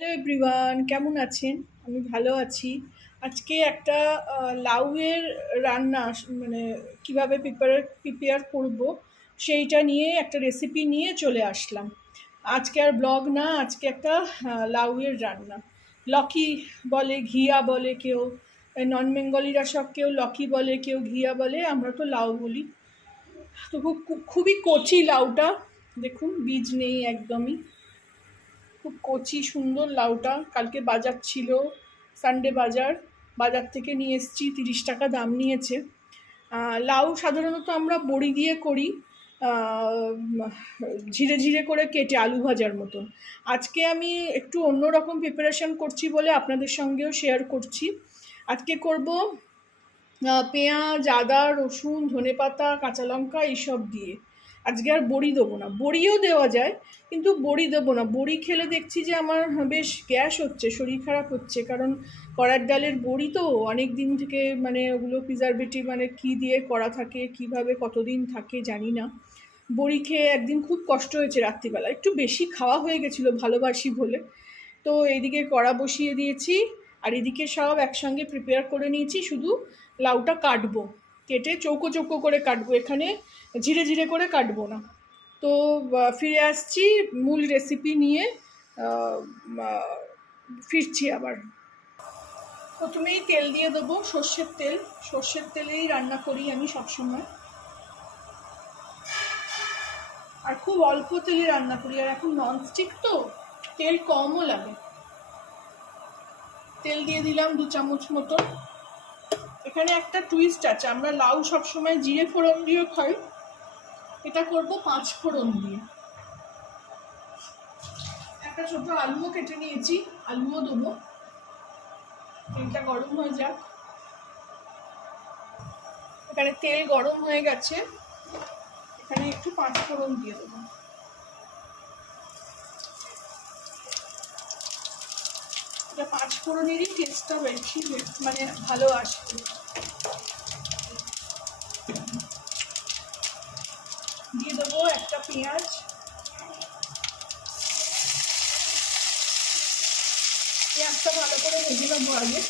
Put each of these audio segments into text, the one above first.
Hello everyone, কেমন আছেন? আমি ভালো আছি। আজকে একটা লাউয়ের রান্না মানে কিভাবে প্রিপেয়ার করব সেইটা নিয়ে একটা রেসিপি নিয়ে চলে আসলাম। আজকে আর ব্লগ না, আজকে একটা লাউয়ের রান্না। লকি বলে, ঘিয়া বলে কেউ, নন বেঙ্গলিরা সব কেউ লকি বলে, কেউ ঘিয়া বলে, আমরা তো লাউ বলি। তো খুবই কচি লাউটা, দেখুন বীজ নেই একদমই। খুব কচি সুন্দর লাউটা। কালকে বাজার ছিল, সানডে বাজার। বাজার থেকে নিয়ে এসেছি, 30 টাকা দাম নিয়েছে। লাউ সাধারণত আমরা বড়ি দিয়ে করি, ঝিরে ঝিরে করে কেটে আলু ভাজার মতন। আজকে আমি একটু অন্যরকম প্রিপারেশন করছি বলে আপনাদের সঙ্গেও শেয়ার করছি। আজকে করব পেঁয়াজ, আদা, রসুন, ধনেপাতা, কাঁচা লঙ্কা এইসব দিয়ে। আজকে আর বড়ি দেবো না। বড়িও দেওয়া যায়, কিন্তু বড়ি দেবো না। বড়ি খেলে দেখছি যে আমার বেশ গ্যাস হচ্ছে, শরীর খারাপ হচ্ছে। কারণ কড়ার ডালের বড়ি তো অনেক দিন থেকে, মানে ওগুলো প্রিজারভেটিভ মানে কী দিয়ে করা থাকে, কিভাবে কতদিন থাকে জানি না। বড়ি খেয়ে একদিন খুব কষ্ট হয়েছে রাত্রিবেলা, একটু বেশি খাওয়া হয়ে গেছিলো ভালোবাসি বলে। তো এইদিকে কড়া বসিয়ে দিয়েছি, আর এদিকে সব একসঙ্গে প্রিপেয়ার করে নিয়েছি। শুধু লাউটা কাটবো, কেটে চৌকো চৌকো করে কাটবো, এখানে ঝিরে ঝিরে করে কাটবো না। তো ফিরে আসছি মূল রেসিপি নিয়ে, ফিরছি আবার। প্রথমেই তেল দিয়ে দেবো, সর্ষের তেল। সর্ষের তেলেই রান্না করি আমি সবসময়, আর খুব অল্প তেলে রান্না করি। আর এখন ননস্টিক তো, তেল কমও লাগে। তেল দিয়ে দিলাম 2 চামচ মতো। এখানে একটা টুইস্ট আছে, আমরা লাউ সবসময় জিরে ফোড়ন দিয়ে খাই, এটা করব 5 ফোড়ন দিয়ে। একটা ছোট আলুও কেটে নিয়েছি, আলুও দেবো। তেলটা গরম হয়ে যাক। এখানে তেল গরম হয়ে গেছে, এখানে একটু 5 ফোড়ন দিয়ে দেবো। এটা 5 ফোড়নেরই টেস্টটা বেশি মানে ভালো আসবে। দিয়ে দেবো একটা পেঁয়াজ। পেঁয়াজটা ভালো করে ভেজে নেবো আগে।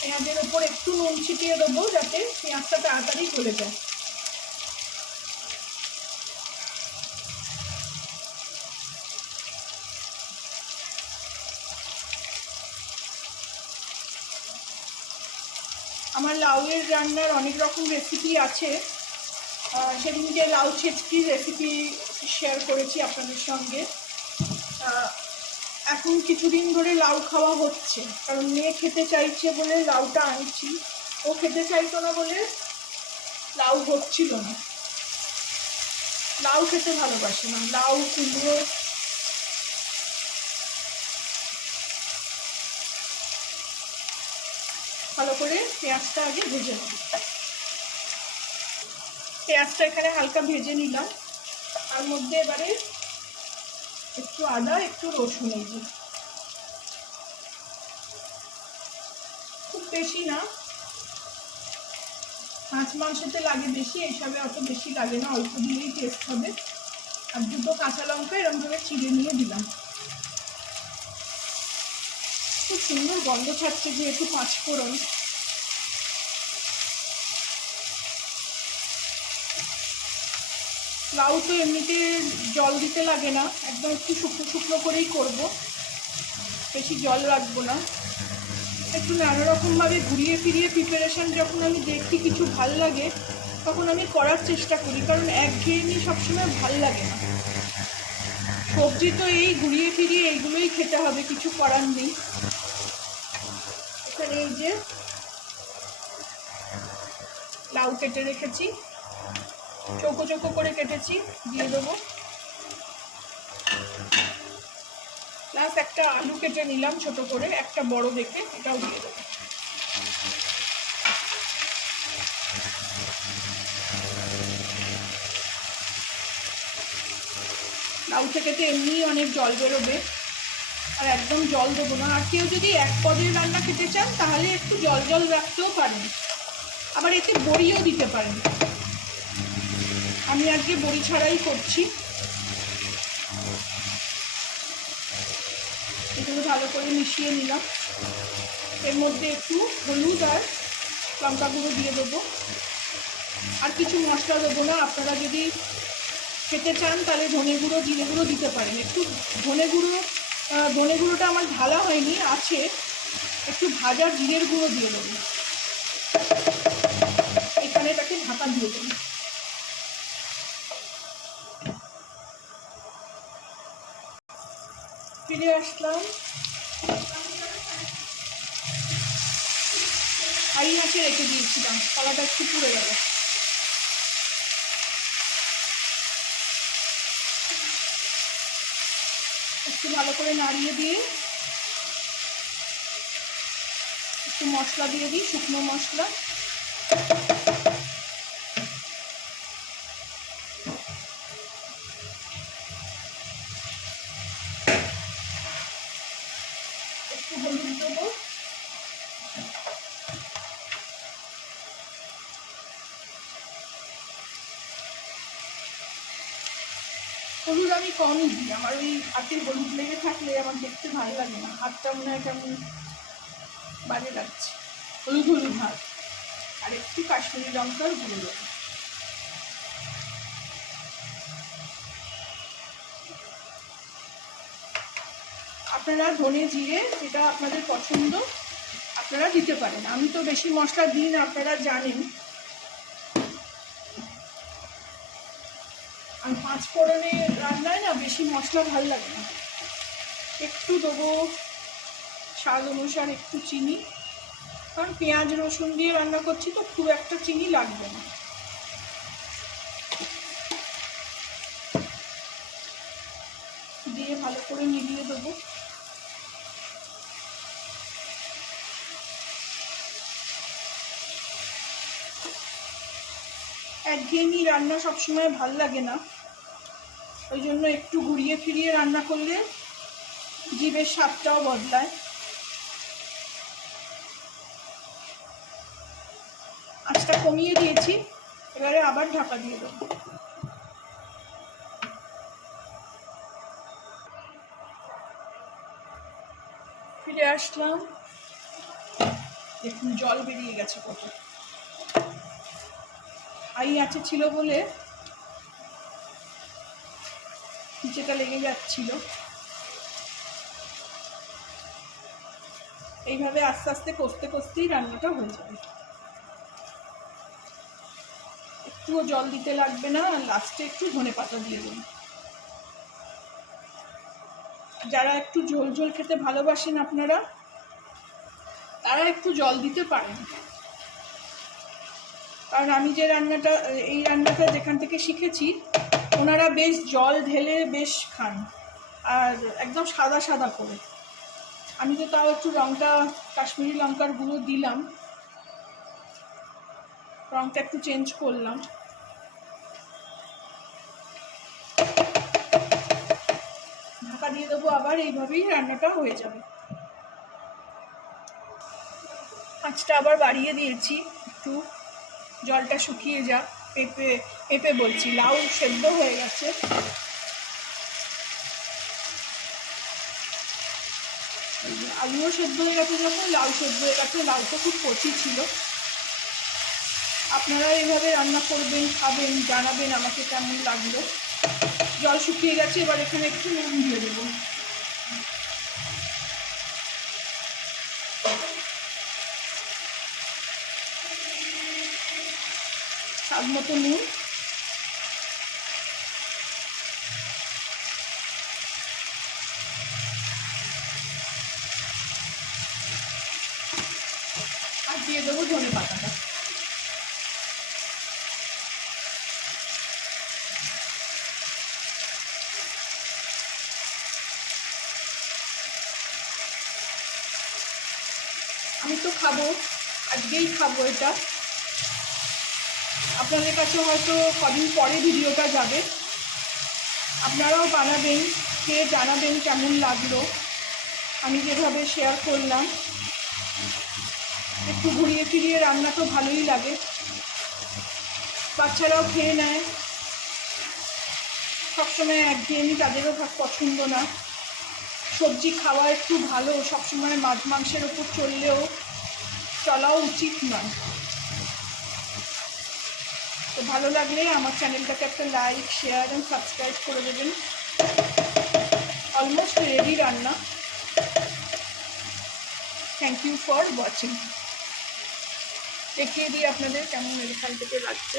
পেঁয়াজের ওপর একটু নুন ছিটিয়ে দেবো যাতে পেঁয়াজটা তাড়াতাড়ি গলে যায়। আমার লাউয়ের রান্নার অনেক রকম রেসিপি আছে। সেদিনকে লাউ ছেচকির রেসিপি শেয়ার করেছি আপনাদের সঙ্গে। এখন কিছুদিন ধরে লাউ খাওয়া হচ্ছে, কারণ মেয়ে খেতে চাইছে বলে লাউটা আনছি। ও খেতে চাইতো না বলে লাউ হচ্ছিল না। লাউ খেতে ভালোবাসে না, লাউ, কুমড়ো। ভালো করে পেঁয়াজটা আগে ভেজে নেব। পেঁয়াজটা এখানে হালকা ভেজে নিলাম। তার মধ্যে এবারে একটু আদা, একটু রসুন, এই যে খুব বেশি না। মাছ মাংসতে লাগে বেশি, এইসবে অত বেশি লাগে না, অল্প দিলেই টেস্ট হবে। আর 2টো কাঁচা লঙ্কা এরকমভাবে চিড়ে নিয়ে দিলাম। খুব সুন্দর গন্ধ ছাড়ছে যেহেতু 5 ফোড়ন। লাউ তো এমনিতে জল দিতে লাগে না, একদম একটু শুকনো শুকনো করেই করব, বেশি জল রাখবো না। একটু নানা রকমভাবে ঘুরিয়ে ফিরিয়ে প্রিপারেশান যখন আমি দেখি কিছু ভাল লাগে, তখন আমি করার চেষ্টা করি, কারণ একঘেয়েমি সবসময় ভাল লাগে না। সবজি তো এই ঘুরিয়ে ফিরিয়ে এইগুলোই খেতে হবে, কিছু করার নেই। এখানে এই যে লাউ কেটে রেখেছি, চৌকো চৌকো করে কেটেছি, দিয়ে দেবো। প্লাস একটা আলু কেটে নিলাম ছোট করে, একটা বড় দেখে, এটাও দিয়ে দেবো। লাউ থেকে তো এমনি অনেক জল বেরোবে, আর একদম জল দেবো না। আর কেউ যদি 1 পদের রান্না খেতে চান তাহলে একটু জল জল রাখতেও পারেন, আবার এতে বড়িও দিতে পারেন। আমি আজকে বড়ি ছাড়াই করছি। ভালো করে মিশিয়ে নিলাম। এর মধ্যে একটু হলুদ আর লঙ্কা গুঁড়ো দিয়ে দেবো, আর কিছু মশলা দেবো না। আপনারা যদি খেতে চান তাহলে ধনে গুঁড়ো জিরে গুঁড়ো দিতে পারেন। একটু ধনে গুঁড়োটা আমার ঢালা হয়নি, আছে, একটু ভাজা জিরের গুঁড়ো দিয়ে দেবো। এখানে এটাকে ঢাকা দিয়ে দেবো। ফিরে আসলাম। হাই আঁচে রেখে দিয়েছিলাম, কলাটা একটু পুড়ে গেল। একটু ভালো করে নাড়িয়ে দিয়ে একটু মশলা দিয়ে দিই, শুকনো মশলা। একটু হলুদ দেবো, হলুদ আমি কমই দিই। আমার ওই হাতে হলুদ লেগে থাকলে আমার দেখতে ভালো লাগে না, হাতটা মনে হয় কেমন বাজে লাগছে। হলুদ হলুদ হাত। আর একটু কাশ্মীরি লঙ্কার গুঁড়ো দেবো। আপনারা ধনে জিরে যেটা আপনাদের পছন্দ আপনারা দিতে পারেন। আমি তো বেশি মশলা দিই না, আপনারা জানেন। আর 5 ফোড়নে রান্নায় না বেশি মশলা ভালো লাগে না। একটু দেবো স্বাদ অনুসারে একটু চিনি, কারণ পেঁয়াজ রসুন দিয়ে রান্না করছি তো খুব একটা চিনি লাগবে না। দিয়ে ভালো করে মিলিয়ে দেবো। একঘেয়েমি রান্না সবসময় ভাল লাগে না, ওই জন্য একটু ঘুরিয়ে ফিরিয়ে রান্না করলে জিভের স্বাদটাও বদলায়। আঁচটা কমিয়ে দিয়েছি, এবারে আবার ঢাকা দিয়ে দেবো। ফিরে আসলাম। দেখুন জল বেরিয়ে গেছে কত। হাই আঁচে ছিল বলে নিচেটা লেগে যাচ্ছিল। এইভাবে আস্তে আস্তে কষতে কষতেই রান্নাটা হয়ে যাবে। একটুও জল দিতে লাগবে না, আর লাস্টে একটু ধনেপাতা দিয়ে দেবো। যারা একটু ঝোল ঝোল খেতে ভালোবাসেন আপনারা, তারা একটু জল দিতে পারেন। কারণ আমি যে এই রান্নাটা যেখান থেকে শিখেছি, ওনারা বেশ জল ঢেলে বেশ খান, আর একদম সাদা সাদা করে। আমি তো তাও একটু রঙটা কাশ্মীরি লঙ্কার গুঁড়ো দিলাম, রঙটা একটু চেঞ্জ করলাম। ঢাকা দিয়ে দেবো আবার, এইভাবেই রান্নাটা হয়ে যাবে। আঁচটা আবার বাড়িয়ে দিয়েছি, একটু জলটা শুকিয়ে যাক। পেঁপে বলছি, লাউ সেদ্ধ হয়ে গেছে। আলুও সেদ্ধ হয়ে গেছে, যখন লাউ সেদ্ধ হয়ে গেছে। লাউটা খুব কচি ছিল। আপনারা এইভাবে রান্না করবেন, খাবেন, জানাবেন আমাকে কেমন লাগলো। জল শুকিয়ে গেছে, এবার এখানে একটু নুন দিয়ে দেবো। স্বাদ মতো নুন। আর দিয়ে দেবো ধনে পাতাটা। আমি তো খাবো, আজকেই খাবো এটা। আপনাদের কাছে হয়তো কদিন পরে ভিডিওটা যাবে। আপনারাও বানাবেন, খেয়ে জানাবেন কেমন লাগলো আমি যেভাবে শেয়ার করলাম। একটু ঘুরিয়ে ফিরিয়ে রান্না তো ভালোই লাগে, বাচ্চারাও খেয়ে নেয়। সবসময় একঘেয়েমি তাদেরও পছন্দ না। সবজি খাওয়া একটু ভালো, সবসময় মাছ মাংসের ওপর চলাও উচিত নয়। তো ভালো লাগলে আমার চ্যানেলটাকে একটা লাইক, শেয়ার অ্যান্ড সাবস্ক্রাইব করে দেবেন। অলমোস্ট রেডি রান্না। Thank you for watching. দেখিয়ে দিই আপনাদের কেমন এখান থেকে লাগছে।